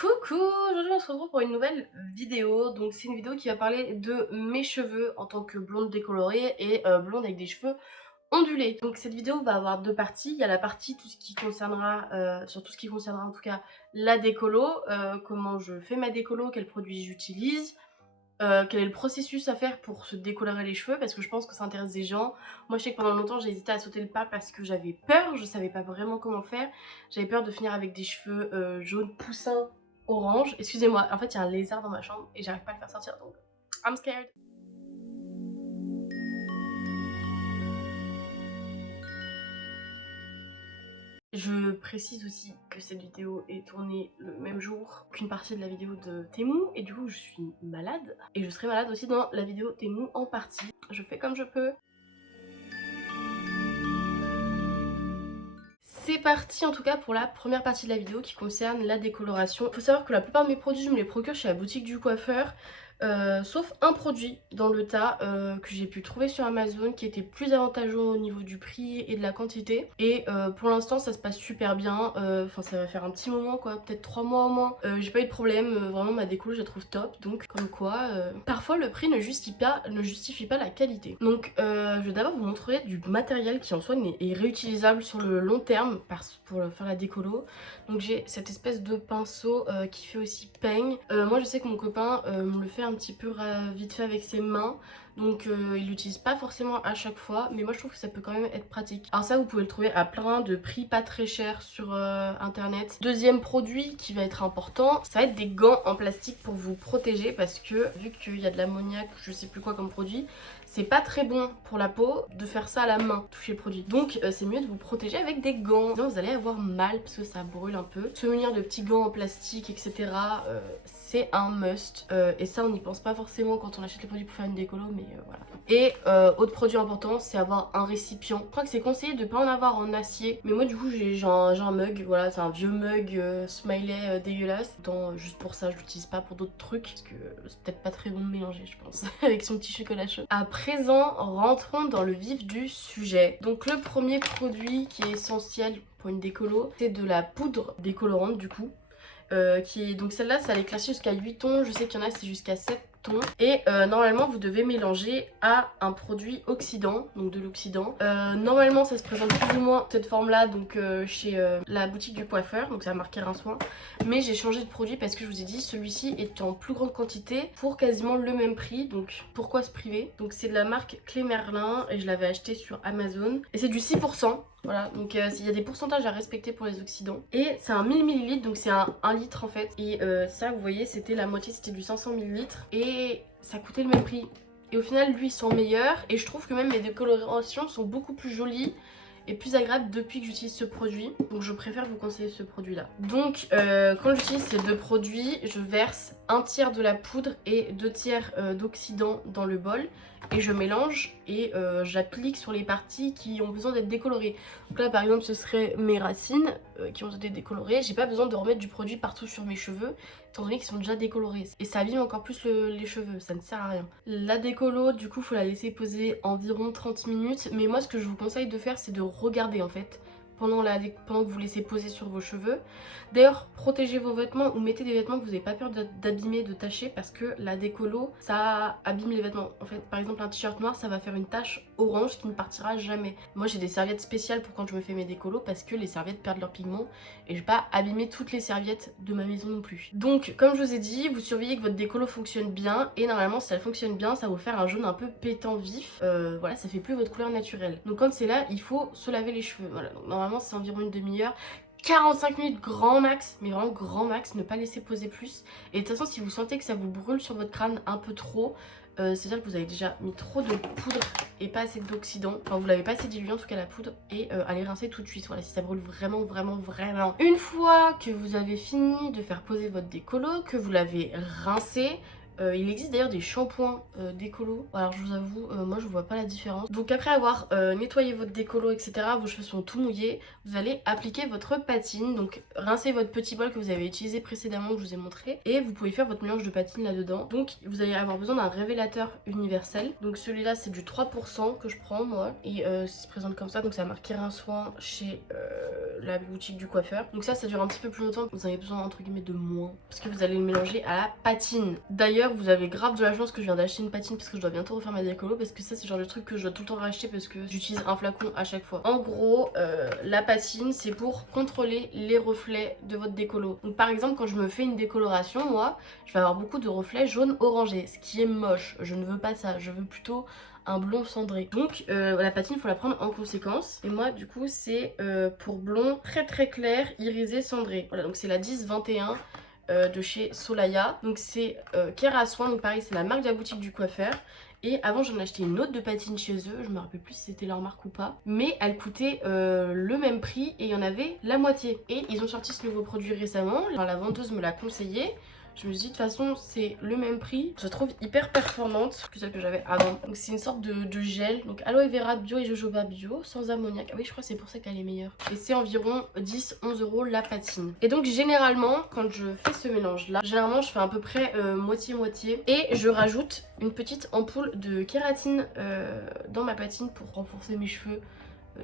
Coucou, aujourd'hui on se retrouve pour une nouvelle vidéo. Donc c'est une vidéo qui va parler de mes cheveux en tant que blonde décolorée et blonde avec des cheveux ondulés. Donc cette vidéo va avoir deux parties. Il y a la partie tout ce qui concernera, sur tout ce qui concernera en tout cas la décolo, comment je fais ma décolo, quels produits j'utilise, quel est le processus à faire pour se décolorer les cheveux, parce que je pense que ça intéresse des gens. Moi je sais que pendant longtemps j'ai hésité à sauter le pas parce que j'avais peur, je savais pas vraiment comment faire. J'avais peur de finir avec des cheveux jaunes poussins orange. Excusez-moi, en fait il y a un lézard dans ma chambre et j'arrive pas à le faire sortir, donc I'm scared. Je précise aussi que cette vidéo est tournée le même jour qu'une partie de la vidéo de Temu et du coup je suis malade et je serai malade aussi dans la vidéo Temu en partie. Je fais comme je peux. C'est parti en tout cas pour la première partie de la vidéo qui concerne la décoloration. Il faut savoir que la plupart de mes produits je me les procure chez la boutique du coiffeur. Sauf un produit dans le tas que j'ai pu trouver sur Amazon qui était plus avantageux au niveau du prix et de la quantité. Et pour l'instant ça se passe super bien. Enfin ça va faire un petit moment quoi, peut-être 3 mois au moins. J'ai pas eu de problème, vraiment ma déco je la trouve top. Donc comme quoi, parfois le prix ne justifie pas la qualité. Donc je vais d'abord vous montrer du matériel qui en soi est réutilisable sur le long terme pour faire la décolo. Donc j'ai cette espèce de pinceau qui fait aussi peigne. Moi je sais que mon copain me le fait un petit peu vite fait avec ses mains, donc il l'utilise pas forcément à chaque fois, mais moi je trouve que ça peut quand même être pratique. Alors ça vous pouvez le trouver à plein de prix pas très chers sur internet. Deuxième produit qui va être important, ça va être des gants en plastique pour vous protéger, parce que vu qu'il y a de l'ammoniac, je sais plus quoi comme produit, c'est pas très bon pour la peau de faire ça à la main, toucher le produit. Donc c'est mieux de vous protéger avec des gants. Sinon vous allez avoir mal parce que ça brûle un peu. Se munir de petits gants en plastique, etc. C'est un must. Et ça on n'y pense pas forcément quand on achète les produits pour faire une décolo, mais voilà. Et autre produit important, c'est avoir un récipient. Je crois que c'est conseillé de pas en avoir en acier, mais moi du coup j'ai un mug, voilà, c'est un vieux mug smiley dégueulasse. Juste pour ça, je l'utilise pas pour d'autres trucs, parce que c'est peut-être pas très bon de mélanger, je pense, avec son petit chocolat chaud. À présent, rentrons dans le vif du sujet. Donc le premier produit qui est essentiel pour une décolo, c'est de la poudre décolorante du coup. Donc celle-là ça l'éclaircit jusqu'à 8 tons, je sais qu'il y en a c'est jusqu'à 7 tons. Et normalement vous devez mélanger à un produit oxydant, donc de l'oxydant. Normalement ça se présente plus ou moins de cette forme là, donc chez la boutique du coiffeur, donc ça a marqué Rinçoin. Mais j'ai changé de produit parce que je vous ai dit celui-ci est en plus grande quantité pour quasiment le même prix, donc pourquoi se priver. Donc c'est de la marque Clé Merlin et je l'avais acheté sur Amazon et c'est du 6%. Voilà, donc il y a des pourcentages à respecter pour les oxydants. Et c'est un 1000 ml, donc c'est un litre en fait. Et ça, vous voyez, c'était la moitié, c'était du 500 ml. Et ça coûtait le même prix. Et au final, lui, ils sont meilleurs. Et je trouve que même mes décolorations sont beaucoup plus jolies et plus agréable depuis que j'utilise ce produit. Donc je préfère vous conseiller ce produit là. Donc quand j'utilise ces deux produits, je verse un tiers de la poudre et 2 tiers d'oxydant dans le bol et je mélange et j'applique sur les parties qui ont besoin d'être décolorées. Donc là par exemple ce serait mes racines qui ont été décolorées. J'ai pas besoin de remettre du produit partout sur mes cheveux étant donné qu'ils sont déjà décolorés. Et ça abîme encore plus les cheveux, ça ne sert à rien. La décolo du coup faut la laisser poser environ 30 minutes. Mais moi ce que je vous conseille de faire c'est de regarder en fait pendant que vous laissez poser sur vos cheveux. D'ailleurs, protégez vos vêtements ou mettez des vêtements que vous n'avez pas peur d'abîmer, de tacher, parce que la décolo, ça abîme les vêtements. En fait, par exemple, un t-shirt noir, ça va faire une tache orange qui ne partira jamais. Moi, j'ai des serviettes spéciales pour quand je me fais mes décolos, parce que les serviettes perdent leur pigment et je vais pas abîmer toutes les serviettes de ma maison non plus. Donc, comme je vous ai dit, vous surveillez que votre décolo fonctionne bien et normalement, si elle fonctionne bien, ça va vous faire un jaune un peu pétant vif. Voilà, ça fait plus votre couleur naturelle. Donc, quand c'est là, il faut se laver les cheveux. Voilà, donc normalement, c'est environ une demi-heure. 45 minutes grand max, mais vraiment grand max, ne pas laisser poser plus. Et de toute façon, si vous sentez que ça vous brûle sur votre crâne un peu trop, c'est-à-dire que vous avez déjà mis trop de poudre et pas assez d'oxydant, enfin vous l'avez pas assez dilué en tout cas la poudre, et allez rincer tout de suite, voilà, si ça brûle vraiment vraiment vraiment. Une fois que vous avez fini de faire poser votre décolo, que vous l'avez rincé, Il existe d'ailleurs des shampoings décolo. Alors je vous avoue, moi je vois pas la différence. Donc après avoir nettoyé votre décolo, etc., vos cheveux sont tout mouillés, vous allez appliquer votre patine. Donc rincez votre petit bol que vous avez utilisé précédemment, que je vous ai montré, et vous pouvez faire votre mélange de patine là-dedans. Donc vous allez avoir besoin d'un révélateur universel. Donc celui-là c'est du 3% que je prends moi, et ça se présente comme ça. Donc ça a marqué rinçoin chez la boutique du coiffeur. Donc ça dure un petit peu plus longtemps, vous avez besoin entre guillemets de moins, parce que vous allez le mélanger à la patine. D'ailleurs vous avez grave de la chance que je viens d'acheter une patine, parce que je dois bientôt refaire ma décolo, parce que ça c'est le genre de truc que je dois tout le temps racheter parce que j'utilise un flacon à chaque fois. En gros la patine c'est pour contrôler les reflets de votre décolo. Donc par exemple quand je me fais une décoloration, moi je vais avoir beaucoup de reflets jaune orangé, ce qui est moche. Je ne veux pas ça, je veux plutôt un blond cendré. Donc la patine il faut la prendre en conséquence. Et moi du coup c'est pour blond très très clair irisé cendré. Voilà, donc c'est la 1021 de chez Solaya. Donc c'est Kerasoin, donc pareil c'est la marque de la boutique du coiffeur. Et avant j'en ai acheté une autre de patine chez eux, je me rappelle plus si c'était leur marque ou pas, mais elle coûtait le même prix et il y en avait la moitié. Et ils ont sorti ce nouveau produit récemment, enfin, la vendeuse me l'a conseillé. Je me suis dit de toute façon c'est le même prix, je la trouve hyper performante que celle que j'avais avant. Donc c'est une sorte de gel, donc aloe vera bio et jojoba bio sans ammoniac. Ah oui je crois que c'est pour ça qu'elle est meilleure. Et c'est environ 10-11 € la patine. Et donc généralement quand je fais ce mélange là, généralement je fais à peu près moitié-moitié. Et je rajoute une petite ampoule de kératine dans ma patine pour renforcer mes cheveux.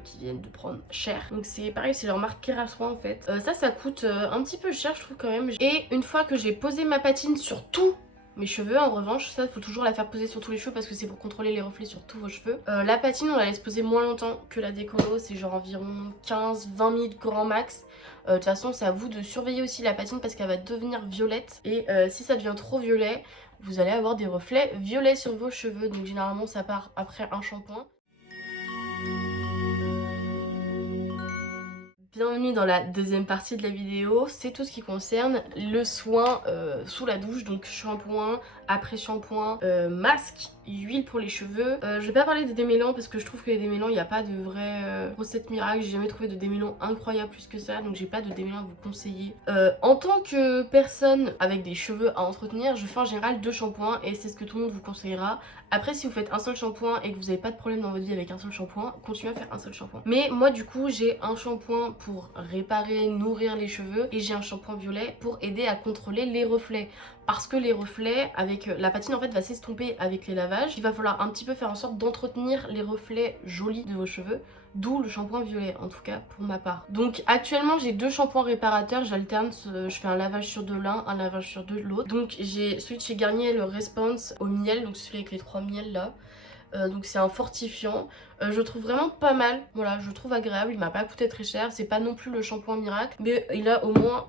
Qui viennent de prendre cher. Donc c'est pareil, c'est leur marque Kerasoin en fait. Ça coûte un petit peu cher je trouve quand même. Et une fois que j'ai posé ma patine sur tous mes cheveux, en revanche, ça faut toujours la faire poser sur tous les cheveux parce que c'est pour contrôler les reflets sur tous vos cheveux. La patine on la laisse poser moins longtemps que la décolo, c'est genre environ 15-20 minutes grand max. De toute façon c'est à vous de surveiller aussi la patine parce qu'elle va devenir violette. Et si ça devient trop violet, vous allez avoir des reflets violets sur vos cheveux. Donc généralement ça part après un shampoing. Bienvenue dans la deuxième partie de la vidéo, c'est tout ce qui concerne le soin sous la douche, donc shampoing, après shampoing, masque, huile pour les cheveux. Je vais pas parler des démêlants parce que je trouve que les démêlants, il n'y a pas de vraie recette miracle, j'ai jamais trouvé de démêlants incroyable plus que ça, donc j'ai pas de démêlants à vous conseiller. En tant que personne avec des cheveux à entretenir, je fais en général 2 shampoings et c'est ce que tout le monde vous conseillera. Après si vous faites un seul shampoing et que vous n'avez pas de problème dans votre vie avec un seul shampoing, continuez à faire un seul shampoing. Mais moi du coup j'ai un shampoing pour réparer, nourrir les cheveux et j'ai un shampoing violet pour aider à contrôler les reflets. Parce que les reflets, avec la patine en fait va s'estomper avec les lavages, il va falloir un petit peu faire en sorte d'entretenir les reflets jolis de vos cheveux. D'où le shampoing violet, en tout cas pour ma part. Donc actuellement j'ai 2 shampoings réparateurs, j'alterne, je fais un lavage sur de l'un, un lavage sur de l'autre. Donc j'ai celui de chez Garnier, le Response au miel, donc celui avec les 3 miels là. Donc c'est un fortifiant, je trouve vraiment pas mal, voilà, je trouve agréable, il m'a pas coûté très cher, c'est pas non plus le shampoing miracle, mais il a au moins,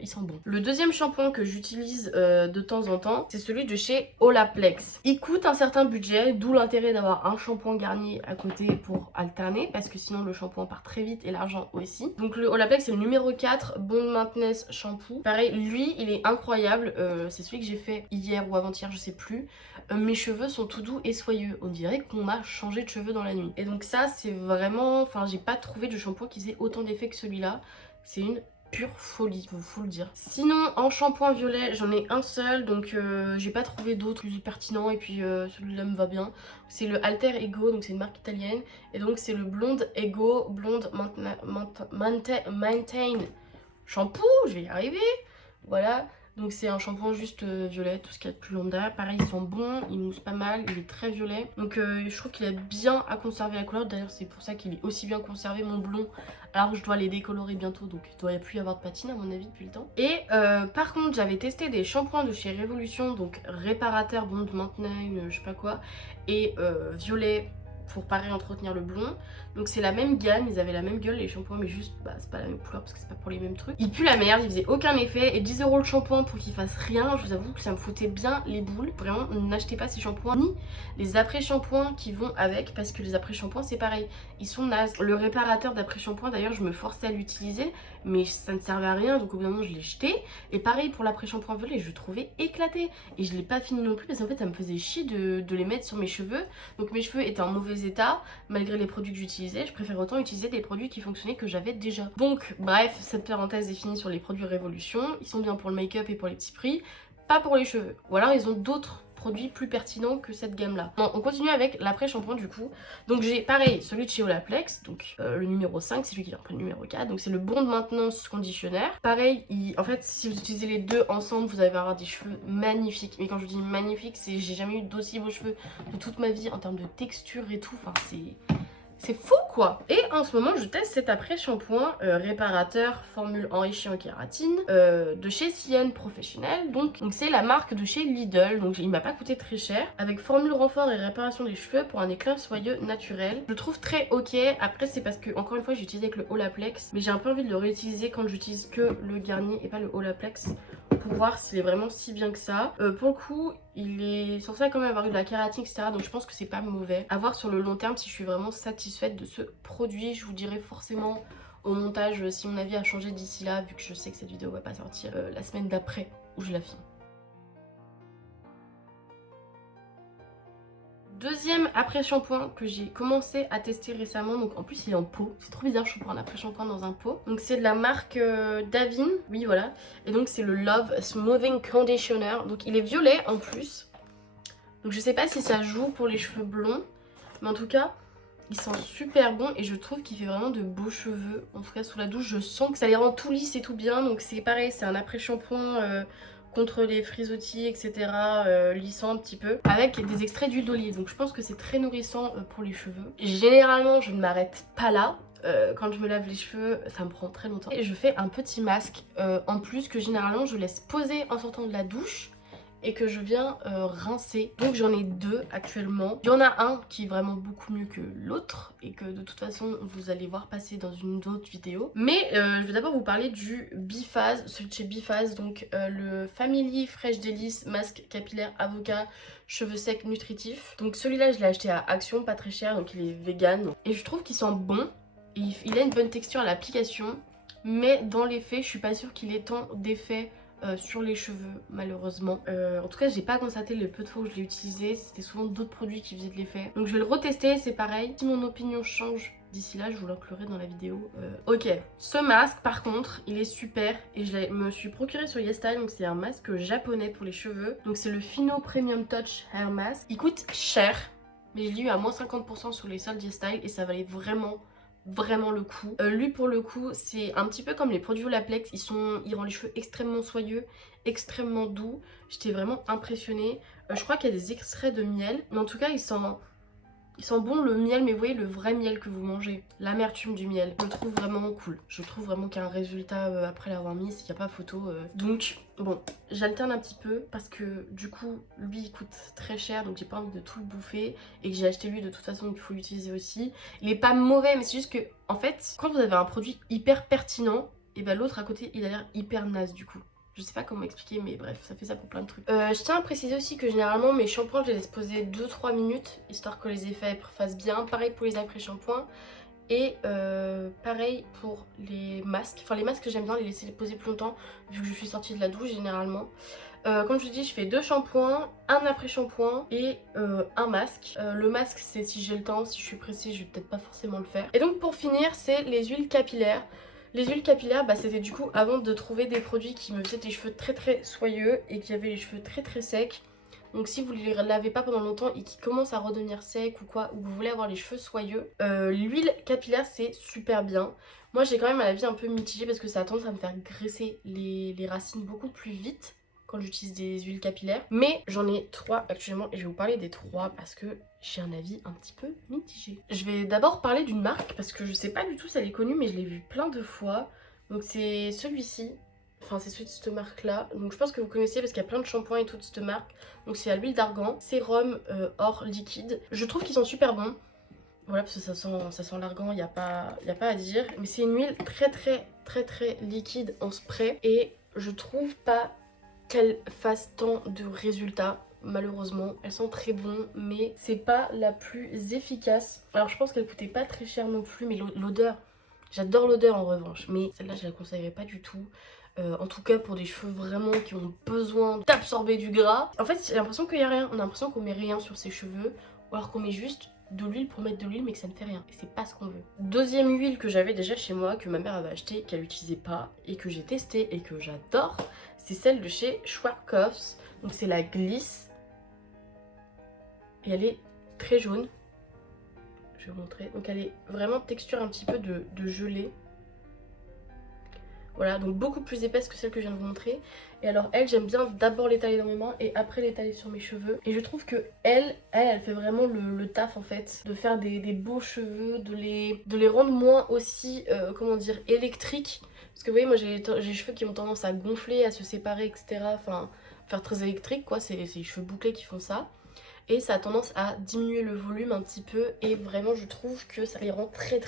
il sent bon. Le deuxième shampoing que j'utilise de temps en temps, c'est celui de chez Olaplex. Il coûte un certain budget, d'où l'intérêt d'avoir un shampoing Garnier à côté pour alterner, parce que sinon le shampoing part très vite et l'argent aussi. Donc le Olaplex c'est le numéro 4, Bond Maintenance Shampoo. Pareil, lui il est incroyable, c'est celui que j'ai fait hier ou avant-hier, je sais plus. Mes cheveux sont tout doux et soyeux, on dirait qu'on m'a changé de cheveux dans la nuit. Et donc ça c'est vraiment, enfin j'ai pas trouvé de shampoing qui faisait autant d'effet que celui-là. C'est une pure folie, faut le dire. Sinon en shampoing violet j'en ai un seul, donc j'ai pas trouvé d'autres plus pertinents et puis celui-là me va bien. C'est le Alter Ego, donc c'est une marque italienne, et donc c'est le Blonde Ego Blonde Maintain Shampoo, je vais y arriver, voilà. Donc c'est un shampoing juste violet, tout ce qu'il y a de plus lambda. Pareil il sent bon, il mousse pas mal, il est très violet. Donc je trouve qu'il aide bien à conserver la couleur. D'ailleurs c'est pour ça qu'il est aussi bien conservé mon blond. Alors je dois les décolorer bientôt, donc il doit plus y avoir de patine à mon avis depuis le temps. Et par contre j'avais testé des shampoings de chez Révolution, donc réparateur, bond maintenant, je sais pas quoi, et violet pour pareil entretenir le blond. Donc c'est la même gamme, ils avaient la même gueule les shampoings, mais juste bah c'est pas la même couleur parce que c'est pas pour les mêmes trucs. Il pue la merde, il faisait aucun effet, et 10 € le shampoing pour qu'il fasse rien, je vous avoue que ça me foutait bien les boules. Vraiment n'achetez pas ces shampoings ni les après shampoings qui vont avec, parce que les après shampoings c'est pareil, ils sont nazes. Le réparateur d'après shampoing d'ailleurs je me forçais à l'utiliser mais ça ne servait à rien, donc au bout d'un moment je l'ai jeté. Et pareil pour l'après shampoing violet, je le trouvais éclaté et je l'ai pas fini non plus parce qu'en fait ça me faisait chier de les mettre sur mes cheveux. Donc mes cheveux étaient en mauvais état malgré les produits que j'utilisais, je préfère autant utiliser des produits qui fonctionnaient que j'avais déjà. Donc bref, cette parenthèse est finie sur les produits Révolution, ils sont bien pour le make-up et pour les petits prix. pas pour les cheveux. Ou alors ils ont d'autres produits plus pertinents que cette gamme là. Bon, on continue avec l'après-shampoing du coup. Donc j'ai pareil celui de chez Olaplex, donc le numéro 5, c'est celui qui est après le numéro 4. Donc c'est le bon de maintenance conditionnaire. Pareil, en fait si vous utilisez les deux ensemble, vous allez avoir des cheveux magnifiques. Mais quand je dis magnifique, c'est j'ai jamais eu d'aussi beaux cheveux de toute ma vie en termes de texture et tout. Enfin c'est fou quoi. Et en ce moment je teste cet après-shampoing réparateur formule enrichie en kératine de chez CN Professionnel. Donc c'est la marque de chez Lidl. Donc il m'a pas coûté très cher. Avec formule renfort et réparation des cheveux pour un éclat soyeux naturel. Je le trouve très ok. Après c'est parce que encore une fois j'ai utilisé avec le Olaplex. Mais j'ai un peu envie de le réutiliser quand j'utilise que le Garnier et pas le Olaplex. Pour voir s'il est vraiment si bien que ça. Pour le coup, il est censé quand même avoir de la kératine, etc. Donc je pense que c'est pas mauvais. À voir sur le long terme si je suis vraiment satisfaite de ce produit. Je vous dirai forcément au montage si mon avis a changé d'ici là, vu que je sais que cette vidéo va pas sortir la semaine d'après où je la filme. Deuxième après-shampoing que j'ai commencé à tester récemment, donc en plus il est en pot, c'est trop bizarre, je prends un après-shampoing dans un pot. Donc c'est de la marque Davin, oui voilà, et donc c'est le Love Smoothing Conditioner, donc il est violet en plus. Donc je sais pas si ça joue pour les cheveux blonds, mais en tout cas il sent super bon et je trouve qu'il fait vraiment de beaux cheveux. En tout cas sous la douche je sens que ça les rend tout lisses et tout bien, donc c'est pareil, c'est un après-shampoing contre les frisottis, etc. Lissant un petit peu, avec des extraits d'huile d'olive. Donc je pense que c'est très nourrissant pour les cheveux. Généralement, je ne m'arrête pas là. Quand je me lave les cheveux, ça me prend très longtemps. Et je fais un petit masque en plus que généralement je laisse poser en sortant de la douche et que je viens rincer. Donc j'en ai deux actuellement. Il y en a un qui est vraiment beaucoup mieux que l'autre et que de toute façon vous allez voir passer dans une autre vidéo. Mais je vais d'abord vous parler du Biphase, celui de chez Biphase, donc le Family Fresh Délice masque capillaire avocat cheveux secs nutritifs. Donc celui-là je l'ai acheté à Action, pas très cher, donc il est vegan. Et je trouve qu'il sent bon, et il a une bonne texture à l'application, mais dans les faits je suis pas sûre qu'il ait tant d'effet sur les cheveux malheureusement. En tout cas j'ai pas constaté le peu de fois où je l'ai utilisé, c'était souvent d'autres produits qui faisaient de l'effet. Donc je vais le retester, c'est pareil. Si mon opinion change d'ici là, je vous l'inclurai dans la vidéo. Ok, ce masque par contre il est super et je me suis procuré sur YesStyle. Donc c'est un masque japonais pour les cheveux. Donc c'est le Fino Premium Touch Hair Mask. Il coûte cher, mais je l'ai eu à moins 50% sur les soldes YesStyle et ça valait vraiment le coup. Lui pour le coup c'est un petit peu comme les produits Olaplex, il rend les cheveux extrêmement soyeux, extrêmement doux. J'étais vraiment impressionnée. Je crois qu'il y a des extraits de miel, mais en tout cas il sent bon le miel, mais vous voyez le vrai miel que vous mangez, l'amertume du miel. Je le trouve vraiment cool. Je trouve vraiment qu'il y a un résultat après l'avoir mis, il n'y a pas photo. Donc bon, j'alterne un petit peu parce que du coup lui il coûte très cher, donc j'ai pas envie de tout le bouffer et que j'ai acheté lui de toute façon, il faut l'utiliser aussi. Il est pas mauvais, mais c'est juste que en fait quand vous avez un produit hyper pertinent, et ben l'autre à côté il a l'air hyper naze du coup. Je sais pas comment expliquer, mais bref, ça fait ça pour plein de trucs. Je tiens à préciser aussi que généralement mes shampoings je les laisse poser 2-3 minutes histoire que les effets fassent bien. Pareil pour les après-shampoings. Et pareil pour les masques. Enfin les masques j'aime bien les laisser poser plus longtemps vu que je suis sortie de la douche généralement. Comme je vous dis, je fais 2 shampoings, un après-shampoing et un masque. Le masque c'est si j'ai le temps, si je suis pressée je vais peut-être pas forcément le faire. Et donc pour finir c'est les huiles capillaires. Les huiles capillaires, bah, c'était du coup avant de trouver des produits qui me faisaient les cheveux très soyeux et qui avaient les cheveux très secs. Donc si vous ne les lavez pas pendant longtemps et qui commencent à redevenir secs ou quoi, ou que vous voulez avoir les cheveux soyeux, l'huile capillaire c'est super bien. Moi j'ai quand même un avis un peu mitigé parce que ça a tendance à me faire graisser les racines beaucoup plus vite quand j'utilise des huiles capillaires. Mais j'en ai 3 actuellement et je vais vous parler des 3 parce que j'ai un avis un petit peu mitigé. Je vais d'abord parler d'une marque parce que je sais pas du tout si elle est connue, mais je l'ai vue plein de fois. Donc c'est celui-ci. Enfin c'est celui de cette marque là. Donc je pense que vous connaissez parce qu'il y a plein de shampoings et tout de cette marque. Donc c'est à l'huile d'argan, sérum or liquide. Je trouve qu'ils sont super bons. Voilà parce que ça sent l'argan, il n'y a pas à dire. Mais c'est une huile très liquide en spray. Et je trouve pas qu'elle fasse tant de résultats. Malheureusement, elles sont très bonnes, mais c'est pas la plus efficace. Alors je pense qu'elle coûtait pas très cher non plus, mais l'odeur, j'adore l'odeur en revanche, mais celle-là je la conseillerais pas du tout. En tout cas pour des cheveux vraiment qui ont besoin d'absorber du gras. En fait j'ai l'impression qu'il y a rien, on a l'impression qu'on met rien sur ses cheveux, ou alors qu'on met juste de l'huile pour mettre de l'huile mais que ça ne fait rien, et c'est pas ce qu'on veut. Deuxième huile que j'avais déjà chez moi, que ma mère avait acheté, qu'elle n'utilisait pas et que j'ai testé et que j'adore, c'est celle de chez Schwarzkopf. Donc c'est la Glisse. Et elle est très jaune. Je vais vous montrer. Donc elle est vraiment texture un petit peu de gelée. Voilà, donc beaucoup plus épaisse que celle que je viens de vous montrer. Et alors elle, j'aime bien d'abord l'étaler dans mes mains et après l'étaler sur mes cheveux. Et je trouve que elle fait vraiment le taf en fait. De faire des beaux cheveux, de les rendre moins aussi, comment dire, électriques. Parce que vous voyez, moi j'ai les cheveux qui ont tendance à gonfler, à se séparer, etc. Enfin, faire très électrique quoi, c'est les cheveux bouclés qui font ça. Et ça a tendance à diminuer le volume un petit peu et vraiment je trouve que ça les rend très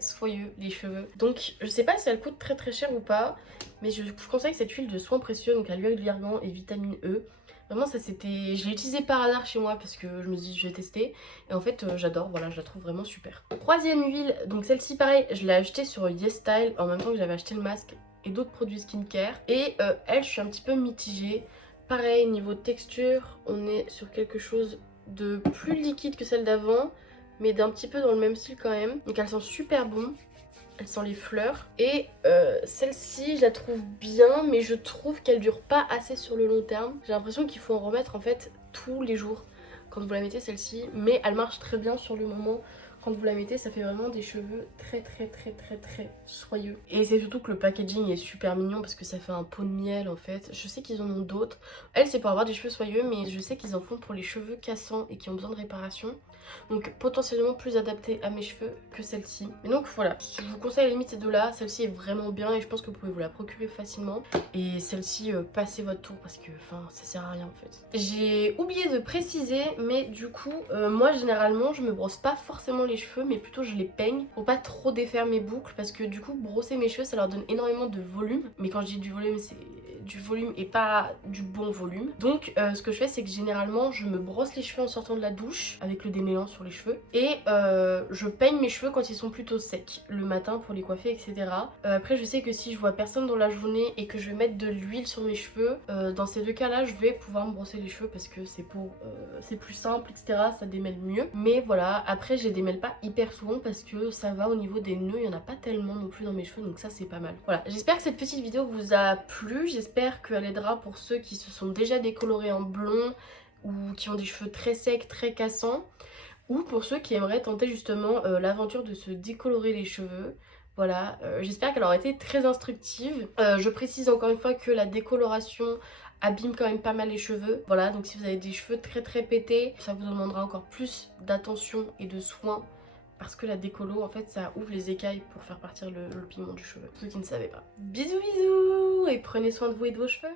soyeux les cheveux. Donc je sais pas si elle coûte très cher ou pas, mais je vous conseille cette huile de soin précieux, donc à l'huile d'argan et vitamine E. Vraiment ça c'était, je l'ai utilisée par hasard chez moi parce que je me suis dit je vais tester et en fait j'adore, voilà, je la trouve vraiment super. Troisième huile, donc celle-ci pareil, je l'ai achetée sur YesStyle en même temps que j'avais acheté le masque et d'autres produits skincare et elle je suis un petit peu mitigée. Pareil, niveau texture, on est sur quelque chose de plus liquide que celle d'avant, mais d'un petit peu dans le même style quand même. Donc elle sent super bon, elle sent les fleurs. Et celle-ci, je la trouve bien, mais je trouve qu'elle dure pas assez sur le long terme. J'ai l'impression qu'il faut en remettre en fait tous les jours quand vous la mettez celle-ci, mais elle marche très bien sur le moment. Quand vous la mettez, ça fait vraiment des cheveux très soyeux. Et c'est surtout que le packaging est super mignon parce que ça fait un pot de miel en fait. Je sais qu'ils en ont d'autres. Elle, c'est pour avoir des cheveux soyeux, mais je sais qu'ils en font pour les cheveux cassants et qui ont besoin de réparation. Donc potentiellement plus adapté à mes cheveux que celle-ci. Mais donc voilà, je vous conseille à la limite ces deux-là. Celle-ci est vraiment bien et je pense que vous pouvez vous la procurer facilement. Et celle-ci, passez votre tour parce que ça sert à rien en fait. J'ai oublié de préciser, mais du coup, moi généralement, je me brosse pas forcément les cheveux, mais plutôt je les peigne pour pas trop défaire mes boucles parce que du coup, brosser mes cheveux, ça leur donne énormément de volume. Mais quand je dis du volume, c'est du volume et pas du bon volume. Donc ce que je fais, c'est que généralement je me brosse les cheveux en sortant de la douche avec le démêlant sur les cheveux et je peigne mes cheveux quand ils sont plutôt secs le matin pour les coiffer, etc. Après je sais que si je vois personne dans la journée et que je vais mettre de l'huile sur mes cheveux, dans ces deux cas là je vais pouvoir me brosser les cheveux parce que c'est plus simple, etc. Ça démêle mieux. Mais voilà, après je les démêle pas hyper souvent parce que ça va au niveau des nœuds, il y en a pas tellement non plus dans mes cheveux, donc ça c'est pas mal. Voilà, j'espère que cette petite vidéo vous a plu, j'espère qu'elle aidera pour ceux qui se sont déjà décolorés en blond ou qui ont des cheveux très secs, très cassants, ou pour ceux qui aimeraient tenter justement l'aventure de se décolorer les cheveux. Voilà, j'espère qu'elle aura été très instructive. Je précise encore une fois que la décoloration abîme quand même pas mal les cheveux. Voilà, donc si vous avez des cheveux très pétés, ça vous demandera encore plus d'attention et de soins. Parce que la décolo, en fait, ça ouvre les écailles pour faire partir le pigment du cheveu. Ceux qui ne savaient pas. Bisous bisous et prenez soin de vous et de vos cheveux.